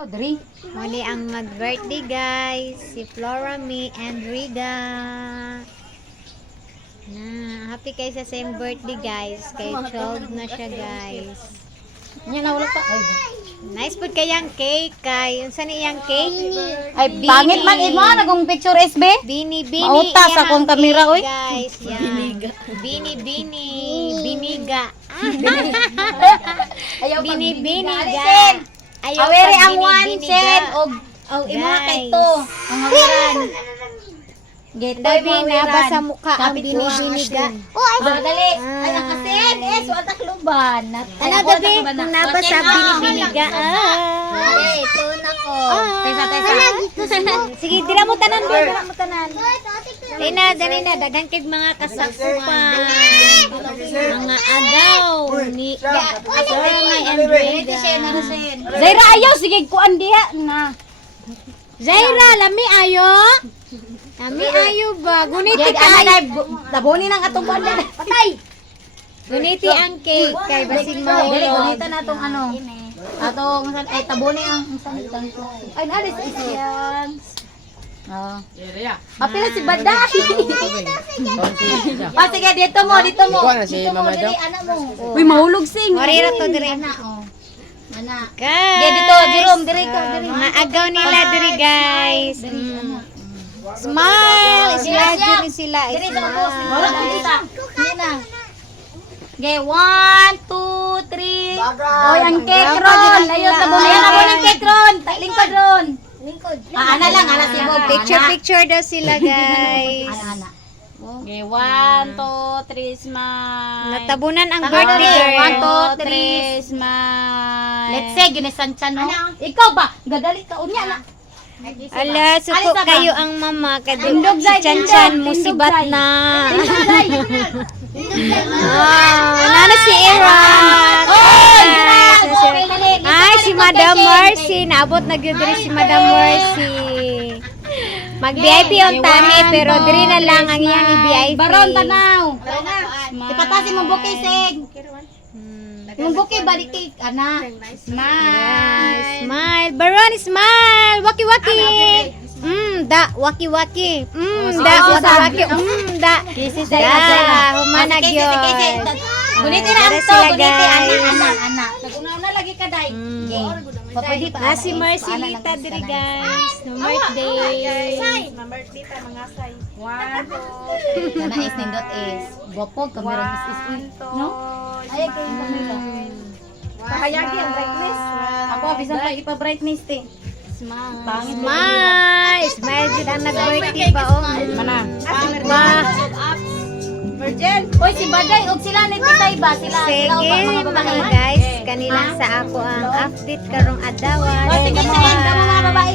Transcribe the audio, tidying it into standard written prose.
Oh, diri. Muli ang mag-birthday guys, si Flora May and Riga. Na, happy kayo sa same birthday guys. Kay 12 na siya guys. Nya na wala pa. Ay, Nice food kayang cake kay. Unsa ni iyang cake? ay pangit man imo nagong picture SB. Bini Mautas iyang akong kamera, cake, oy. Guys, yan. Biniga. Ayaw Biniga. Ayaw Awere pag ang one binibiniga. sen og imo na kay to. Ang awiran. Geto Dabi mo na ba sa awiran. mukha ang Kapit ko ang binibiniga? asin. Ah, dali. Ah. Ay ang asin. Wala ta kluban. Ano dabi? Kung nabasa binibiniga. Ay, ito na ko. Tesa. Sige, dira mo tanan, dira mo tanan. Dali na, dagan kay mga kasakupan. Mga agaw ni May and Rega. Zaira ayaw sige kuan diha na. Zaira, lami ayo? Lami ayo ba? Guniti Gid ka. ana taboni nang atong banda. Patay. Guniti ang cake kay basig Dili mahulog. gunita na atong ano. Atong ay taboni ang isang ko. Ay nalis isang. Oh. Apila si Bada. Pa sige dito mo. Kuha na si Mama Daw. Anak mo. Uy mahulog sing. Marira to dire. Anak oh. Anak. Guys. Di dito, Jerome, diri ka, diri. Mga agaw nila diri guys. Smile! Sila diri sila. Diri sa ubos. Smile. Wala kang kita. Hindi na. Okay, 1, 2, 3. Oy, ang cake ron. Ayun, tabon. Ayan, tabon ang cake ron. Lingkod ron. Lingkod. Ana lang, ana si Bob. Picture daw sila guys. Ana. Okay, 1, 2, 3, smile. Natabunan ang Tama birthday na rin. girl. 1, 2, 3. smile. Let's say, ginesanchan no? Ikaw ba? Gadali ka. Unya na. Ala, suko Alisa ba? kayo ang mama. Kaya Tindog, si Zay, Chanchan tindog, mo si tindog, Bat Zay. na. Nana si Aaron. Okay, dali. Ay, si Madam Mercy. Naabot na gyud diri si Madam Mercy. Mag-VIP on tami, pero diri na lang ang iyang i-VIP. Baron, tanaw. Ipatasin mo bukay, Seg. Yung bukay, balik kay, ana. Smile. Smile. Baron, smile. Waki-waki. Da. Waki-waki. Da. Waki-waki. Da. Da. Humanag yun. Guniti na Tara ang to. sila, Guniti, guys. ana. Nag-una lagi ka, day. Papwede pa. Ah, si Mercy Lita diri guys. No birthday. Ma-birthday ta mga say. 1, 2, Kana is nindot is. Gopog, kamera is. No? Ay, kayo yung kamera. Kahayagi ang brightness. Ako, bisan pa ipa-brightness, te. Smile. Smile. Smile din ang nag-birthday pa oh. Mana? Wah. Virgin. Oy, si Baday, og sila ni Titay ba? Sila Sige mga mga babae. guys, kanila sa ako ang update karong adlaw. O, sige, sige, mga babae.